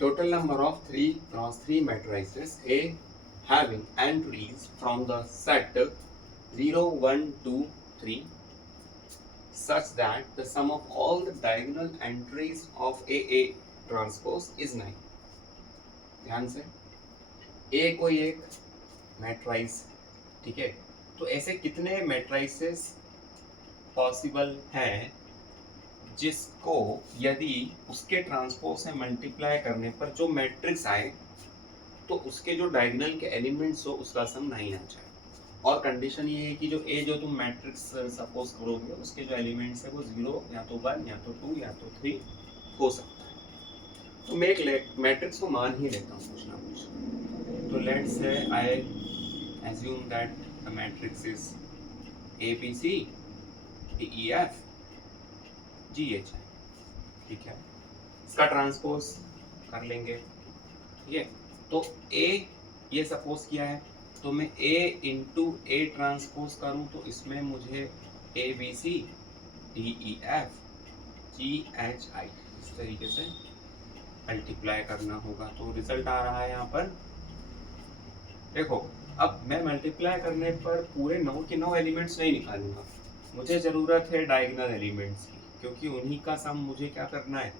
total number of 3 cross 3 matrices A having entries from the set 0, 1, 2, 3 such that the sum of all the diagonal entries of A transpose is 9. ध्यान से A कोई एक मैट्राइस, ठीक है, तो ऐसे कितने मैट्राइसेस पॉसिबल हैं जिसको यदि उसके ट्रांसपोज से मल्टीप्लाई करने पर जो मैट्रिक्स आए तो उसके जो डायगोनल के एलिमेंट्स हो उसका सम 9 आ जाए। और कंडीशन ये है कि जो ए जो तुम मैट्रिक्स सपोज करोगे उसके जो एलिमेंट्स है वो 0 या तो 1 या तो 2 या तो 3 हो सकता है। तो मैं एक मैट्रिक्स को मान ही लेता हूँ कुछ ना कुछ। तो let's say I assume that the matrix is A B C D E F G H I, ठीक है, इसका ट्रांसपोज कर लेंगे, ठीक है। तो A ये सपोज किया है तो मैं A इंटू ए ट्रांसपोज करूँ तो इसमें मुझे A B C D E F G H I इस तरीके से मल्टीप्लाई करना होगा। तो रिजल्ट आ रहा है यहाँ पर, देखो अब मैं मल्टीप्लाई करने पर पूरे 9 के 9 एलिमेंट्स नहीं निकालूंगा, मुझे ज़रूरत है डायगोनल एलिमेंट्स की, क्योंकि उन्हीं का सम मुझे क्या करना है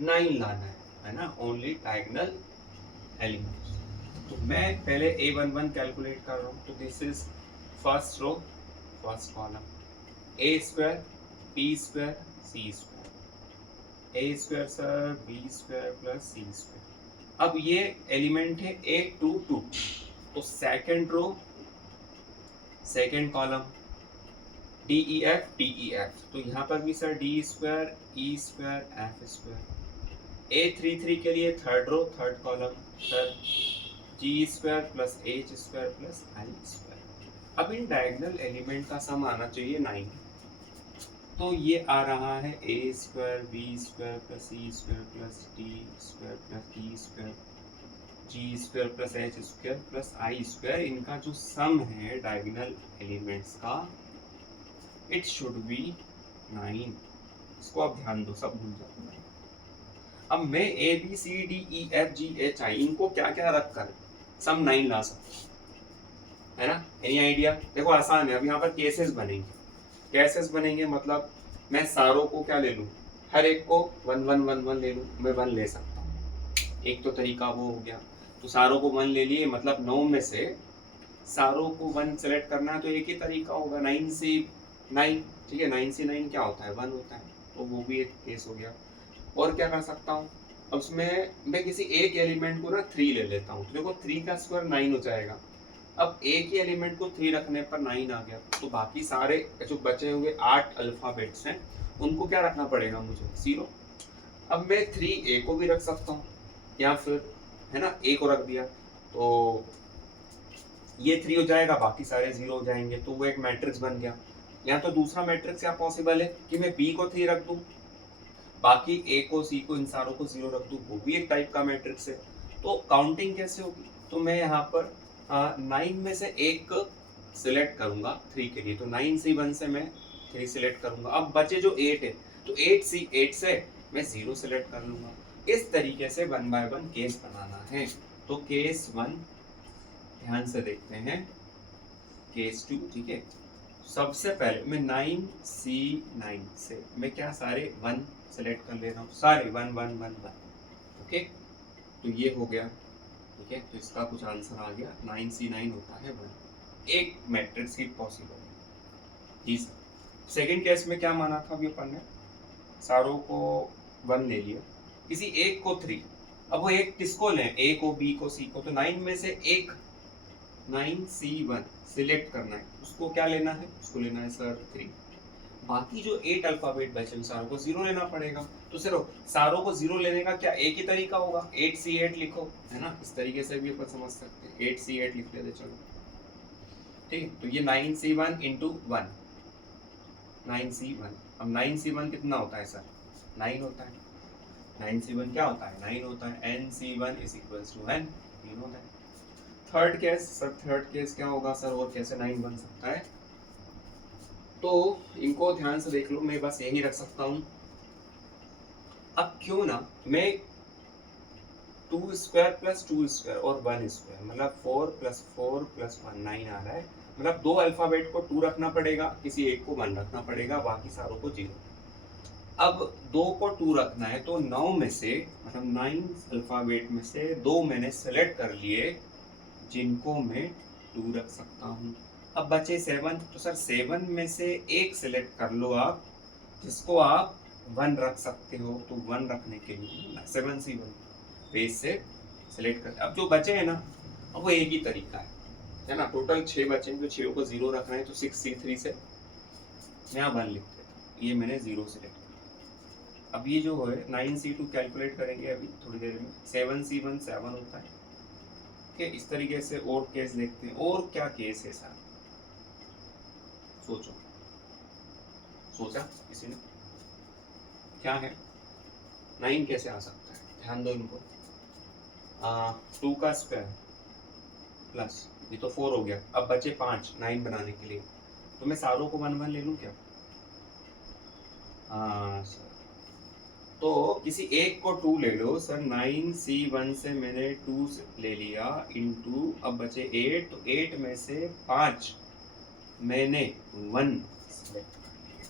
9 लाना है ना, ओनली डायगोनल एलिमेंट्स। तो मैं पहले A11 कैलकुलेट कर रहा हूँ। तो this is first row first column A square B square C square, A square sir B square plus C square. अब ये एलिमेंट है A22, तो second row second column D E F, तो यहाँ पर भी sir D square E square F square. A33 के लिए third row third column sir G square plus H square plus I square. अब इन डायगोनल एलिमेंट का सम आना चाहिए 9, तो ये आ रहा है A square B square plus C square plus D square plus E square G square plus H square plus I square. इनका जो सम है डायगोनल एलिमेंट्स का इट शुड बी 9। इसको आप ध्यान दो, सब भूल जाओ। अब मैं A B C D E F G H I इनको क्या क्या रख कर सम 9 ला सकता है ना, एनी आइडिया? देखो आसान है। अब यहाँ पर केसेस बनेंगे, कैसेस बनेंगे मतलब मैं सारों को क्या ले लूँ, हर एक को 1 1 1 1 ले लूँ, मैं 1 ले सकता हूँ। एक तो तरीका वो हो गया। तो सारों को 1 ले लिए, मतलब 9 में से सारों को 1 सेलेक्ट करना है तो एक ही तरीका होगा 9 से 9, ठीक है। 9 से 9 क्या होता है 1 होता है, तो वो भी एक केस हो गया। और क्या कर सकता हूँ, अब उसमें मैं किसी एक एलिमेंट को ना 3 ले लेता हूँ, तो देखो 3 का स्क्वायर 9 हो जाएगा। अब एक ही एलिमेंट को 3 रखने पर 9 आ गया, तो बाकी सारे जो बचे हुए 8 अल्फाबेट्स हैं उनको क्या रखना पड़ेगा मुझे 0। अब मैं 3A को भी रख सकता हूँ, या फिर है ना A को रख दिया तो ये 3 हो जाएगा, बाकी सारे 0 हो जाएंगे, तो वो एक मैट्रिक्स बन गया। या तो दूसरा मैट्रिक्स क्या पॉसिबल है कि मैं B को 3 रख दूं, बाकी A को C को इन सारों को 0 रख दूं, वो भी एक टाइप का मैट्रिक्स है। तो काउंटिंग कैसे होगी, तो मैं यहाँ पर 9 में से एक सिलेक्ट करूंगा 3 के लिए, तो 9 से 1 से मैं 3 सिलेक्ट करूंगा। अब बचे जो 8 है तो 8 से मैं 0 सिलेक्ट कर लूंगा। इस तरीके से 1 बाय 1 केस बनाना है। तो केस 1 ध्यान से देखते हैं, केस 2, ठीक है। सबसे पहले मैं 9C9 से मैं क्या सारे 1 सेलेक्ट कर ले रहा हूँ, सारे 1 1 1 1, ओके। तो ये हो गया, ठीक है। तो इसका कुछ आंसर आ गया, 9C9 होता है 1, एक मैट्रिक्स की पॉसिबल है जी सर। सेकेंड केस में क्या माना था अभी अपन ने, सारों को 1 ले लिया, किसी एक को 3। अब वो एक किसको लें, ए को बी को सी को, तो 9 में से एक 9C1 सिलेक्ट करना है, उसको क्या लेना है, उसको लेना है सर 3। बाकी जो 8 अल्फाबेट बचे उन सारों को 0 लेना पड़ेगा। तो सिर्फ सारों को 0 लेने का क्या एक ही तरीका होगा, 8C8 लिखो, है ना। इस तरीके से भी अपन समझ सकते हैं, 8C8 लिख लेते चलो, ठीक है। तो ये 9C1 इंटू 1, 9C1। अब 9C1 कितना होता है सर, 9 होता है। 9C1 क्या होता है, 9 होता है। NC1 is equals to n, you know that. Third case sir, third case क्या होगा सर, और कैसे 9 बन सकता है, तो इनको ध्यान से देख लो, मैं बस यही रख सकता हूँ। अब क्यों ना मैं 2 स्क्वायर प्लस 2 स्क्वायर और 1 स्क्वायर, मतलब 4 प्लस 4 प्लस 1 9 आ रहा है। मतलब दो अल्फाबेट को 2 रखना पड़ेगा, किसी एक को 1 रखना पड़ेगा, बाकी सारों को 0। अब 2 को 2 रखना है तो 9 में से, मतलब 9 अल्फाबेट में से 2 मैंने सेलेक्ट कर लिए जिनको मैं 2 रख सकता हूँ। अब बचे 7, तो सर 7 में से एक सेलेक्ट कर लो आप जिसको आप 1 रख सकते हो। तो 1 रखने के लिए 7C1 बेस से सेलेक्ट कर। अब जो बचे हैं ना, अब वो एक ही तरीका है ना। टोटल 6 बचे हैं, तो 6 को 0 रखना है तो 6C3 से यहाँ 1 लिख देता हूँ, ये मैंने 0 सेलेक्ट किया। अब ये जो है 9C2 कैलकुलेट करेंगे अभी थोड़ी देर में। 7C1 7 होता है। ठीक है, इस तरीके से और केस देखते हैं। और क्या केस है सर, सोचो, सोचा किसी ने? क्या है 9 कैसे आ सकता है, ध्यान दो इनको। 2 का स्क्वायर प्लस, ये तो 4 हो गया। अब बचे 5 9 बनाने के लिए, तो मैं सारों को 1 1 ले लूँ क्या? हाँ सर, तो किसी एक को 2 ले लो सर। 9C1 से मैंने 2 ले लिया इनटू, अब बचे 8, तो 8 में से 5 मैंने 1 सेलेक्ट कर लिया।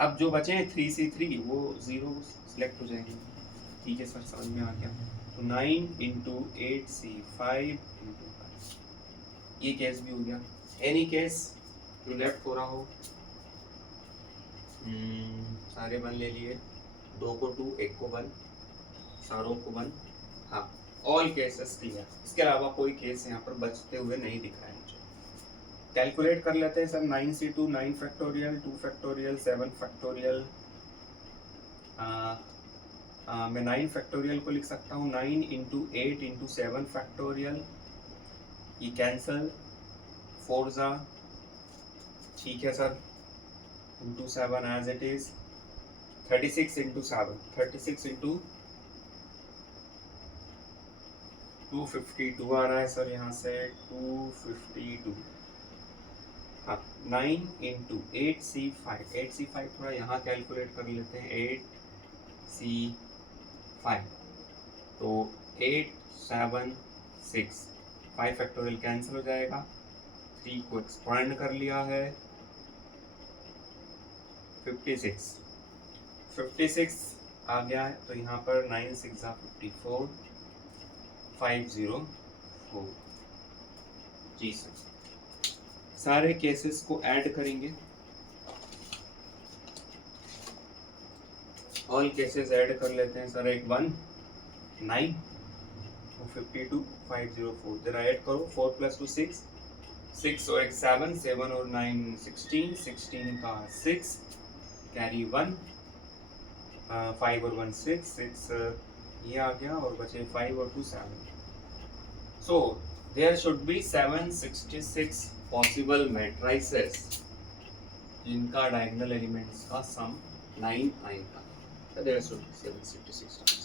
अब जो बचे हैं 3C3 वो 0 सेलेक्ट हो जाएंगे। ठीक है सर, समझ में आ गया। तो 9 इंटू 8C5 इंटू 5, ये केस भी हो गया। एनी केस जो लेफ्ट हो रहा हो, सारे 1 ले लिए, 2 को 2, 1 को 1, सारों को 1। हाँ, ऑल केसेस क्लियर। इसके अलावा कोई केस यहाँ पर बचते हुए नहीं दिख रहा है मुझे। कैलकुलेट कर लेते हैं sir. 9C2 9 factorial, 2 factorial, 7 factorial. मैं 9 फैक्टोरियल को लिख सकता हूँ 9 इंटू 8 इंटू 7 फैक्टोरियल, ये कैंसल, 4 जा, ठीक है sir, into 7 as it is. 36 into 7, 36 into 252 आ रहा है सर यहाँ से, 252। हाँ, 9 इंटू 8C5, 8C5 थोड़ा यहाँ कैलकुलेट कर लेते हैं। 8C5, तो 8 7 6, 5 फैक्टोरियल कैंसिल हो जाएगा। 3 को एक्सपांड कर लिया है, 56 आ गया है। तो यहाँ पर 9 6 54, 504। जी सर, सारे केसेस को ऐड करेंगे, ऑल केसेस ऐड कर लेते हैं सर। एक 1 9, 52 504, जरा ऐड करो। 4 प्लस 2 6, 6 और एक 7, 7 और 9 16, 16 का 6, कैरी 1, 5 और 1 6, 6 ये आ गया, और बचे 5 और 2 7। So there should be 766 possible matrices जिनका डायगोनल एलिमेंट्स का सम 9 आएगा। There should be 766